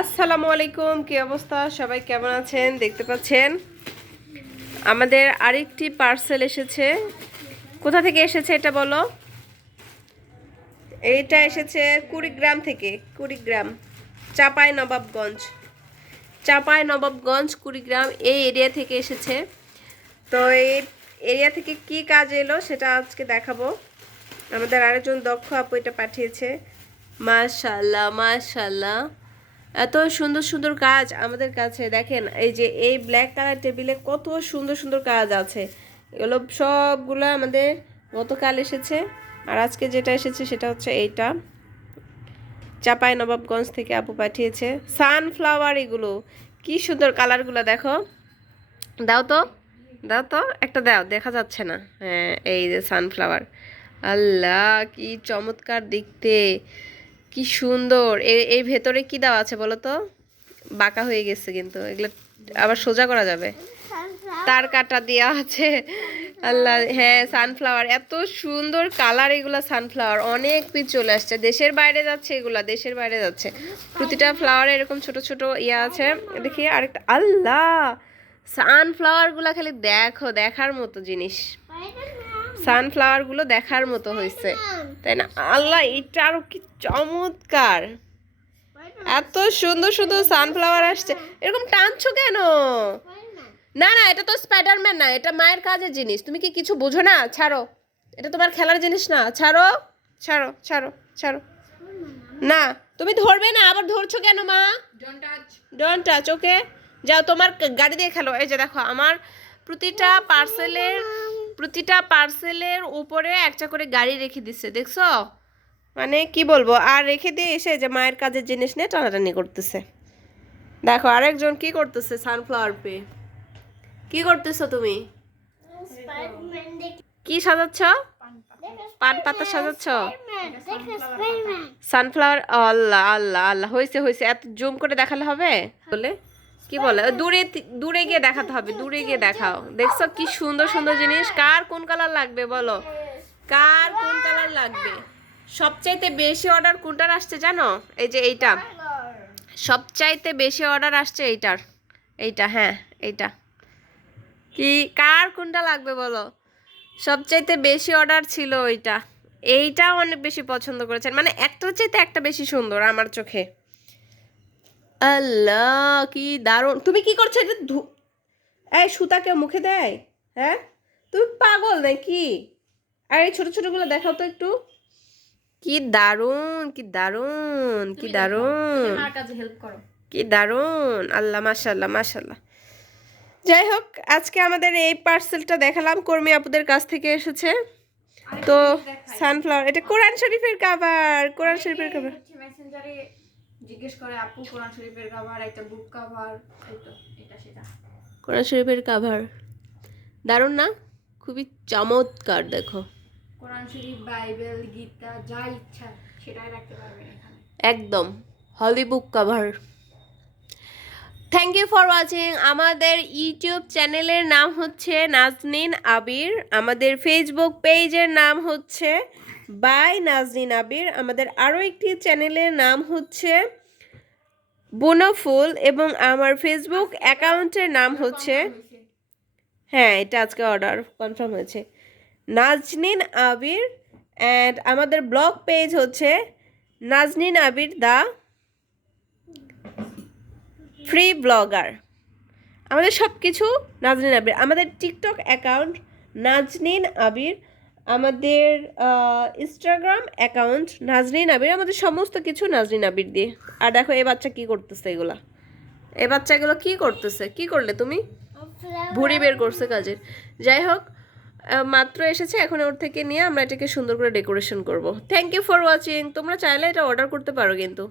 আসসালামু আলাইকুম, কি অবস্থা? সবাই কেমন আছেন? দেখতে পাচ্ছেন আমাদের আরেকটি পার্সেল এসেছে। কোথা থেকে এসেছে এটা বলো? এইটা এসেছে কুড়িগ্রাম থেকে। কুড়িগ্রাম, চাঁপাই নবাবগঞ্জ কুড়িগ্রাম এই এরিয়া থেকে এসেছে। তো এই এরিয়া থেকে কি কাজ এলো সেটা আজকে দেখাবো। আমাদের আরেকজন দক্ষ আপু এটা পাঠিয়েছে। মাশাআল্লাহ মাশাআল্লাহ, এত সুন্দর সুন্দর কাজ আমাদের কাছে। দেখেন এই যে এই ব্ল্যাক কালার টেবিলে কত সুন্দর সুন্দর কাজ আছে। এগুলো সবগুলো আমাদের গতকাল এসেছে, আর আজকে যেটা এসেছে সেটা হচ্ছে এইটা চাঁপাই নবাবগঞ্জ থেকে আপু পাঠিয়েছে। সানফ্লাওয়ার, এগুলো কি সুন্দর কালারগুলো দেখো। দাও তো, দাও তো একটা, দাও, দেখা যাচ্ছে না। হ্যাঁ, এই যে সানফ্লাওয়ার। আল্লাহ কি চমৎকার দেখতে, কি সুন্দর। এই ভেতরে কি দেওয়া আছে বলো তো? বাঁকা হয়ে গেছে কিন্তু এগুলো আবার সোজা করা যাবে। তার কাটা দেওয়া আছে। আল্লাহ, হ্যাঁ সানফ্লাওয়ার, এত সুন্দর কালার। এগুলা সানফ্লাওয়ার অনেক পিস চলে আসছে, দেশের বাইরে যাচ্ছে, এগুলা দেশের বাইরে যাচ্ছে। প্রতিটা ফ্লাওয়ারে এরকম ছোট ছোট ইয়া আছে। দেখি আরেকটা, আল্লাহ সানফ্লাওয়ার গুলা খালি দেখো, দেখার মতো জিনিস। সানফ্লাওয়ার গুলো দেখার মতো হয়েছে, তাই না? আল্লাহ, এটা আরো কি চমৎকার। এত সুন্দর সুন্দর সানফ্লাওয়ার আসছে। এরকম টানছো কেন? না না, এটা তো স্পাইডারম্যান না, এটা মায়ের কাজের জিনিস। তুমি কি কিছু বোঝো না? ছাড়ো, এটা তোমার খেলার জিনিস না। ছাড়ো ছাড়ো ছাড়ো ছাড়ো। না, তুমি ধরবে না, আবার ধরছো কেন মা? ডোন্ট টাচ, ওকে? যাও তোমার গাড়ি দিয়ে খেলো। এই যে দেখো, আমার প্রতিটা পার্সেলের উপরে একটা করে গাড়ি রেখে দিচ্ছে, দেখছো? মানে কি বলবো, আর রেখে দিয়ে এসে যে মায়ের কাজের জিনিস নিয়ে টানাটানি করতেছে। দেখো আরেকজন কি করতেছে, সানফ্লাওয়ার পে। কি করতেছো তুমি? কি সাজাচ্ছ? পান পাতা সাজাচ্ছ? সানফ্লাওয়ার। আল্লাহ আল্লাহ আল্লাহ, হয়েছে হয়েছে। এত জুম করে দেখালে হবে বলে? কি বলে, দূরে দূরে গিয়ে দেখাতে হবে, দূরে গিয়ে দেখাও। দেখছো কি সুন্দর সুন্দর জিনিস। কার কোন কালার লাগবে বলো? কার কোন কালার লাগবে? সবচাইতে বেশি অর্ডার কোনটার আসছে জানো? এই যে এইটা সবচাইতে বেশি অর্ডার আসছে এইটার। এইটা, হ্যাঁ এইটা। কি কার কোনটা লাগবে বলো? সবচাইতে বেশি অর্ডার ছিল ওইটা। এইটা অনেক বেশি পছন্দ করেছেন, মানে একটার চাইতে একটা বেশি সুন্দর আমার চোখে। আল্লাহ কি দারুণ। তুমি কি করছো এটা? এই সুতা কেউ মুখে দেয়? হ্যাঁ, তুমি পাগল নাকি? আর এই ছোট ছোটগুলো দেখাও তো একটু। কি দারুণ, কি দারুণ, কি দারুণ, কি দারুণ। আল্লাহ মাশাল্লাহ মাশাল্লাহ। যাই হোক, আজকে আমাদের এই পার্সেলটা দেখালাম, কর্মী আপুদের কাছ থেকে এসেছে। তো সানফ্লাওয়ার, এটা কোরআন শরীফের কভার। কোরআন শরীফের কভার মেসেঞ্জারে জিজ্ঞেস করে আপু কোরআন শরীফের কভার, একটা বুক কভার, এই তো এটা সেটা। কোরআন শরীফের কভার দারুণ না? খুবই চমৎকার। দেখো, কোরআন শরীফ, বাইবেল, গীতা, যা ইচ্ছা সেটাই রাখতে পারবেন এখানে। একদম holy book cover. Thank you for watching. আমাদের ইউটিউব চ্যানেলের নাম হচ্ছে নাজনীন আবির। আমাদের ফেসবুক পেজের নাম হচ্ছে বাই নাজনীন আবির। আমাদের আরও একটি চ্যানেলের নাম হচ্ছে বুনোফুল, এবং আমার ফেসবুক অ্যাকাউন্টের নাম হচ্ছে, হ্যাঁ এটা আজকে অর্ডার কনফার্ম হয়েছে, নাজনীন আবির। অ্যান্ড আমাদের ব্লগ পেজ হচ্ছে নাজনীন আবির দা ফ্রি ব্লগার। আমাদের সব কিছু নাজনীন আবির। আমাদের টিকটক অ্যাকাউন্ট নাজনীন আবির, আমাদের ইনস্টাগ্রাম অ্যাকাউন্ট নাজনীন আবির। আমাদের সমস্ত কিছু নাজনীন আবির দিয়ে। আর দেখো এই বাচ্চা কি করতেছে, এগুলা এই বাচ্চাগুলো কি করতেছে? কি করলে তুমি? ভুঁড়ি বের করছে কাজের। যাই হোক, মাত্র এসেছে, এখন ওর থেকে নিয়ে আমরা এটাকে সুন্দর করে ডেকোরেশন করব। Thank you for watching. তোমরা চাইলে এটা অর্ডার করতে পারো কিন্তু।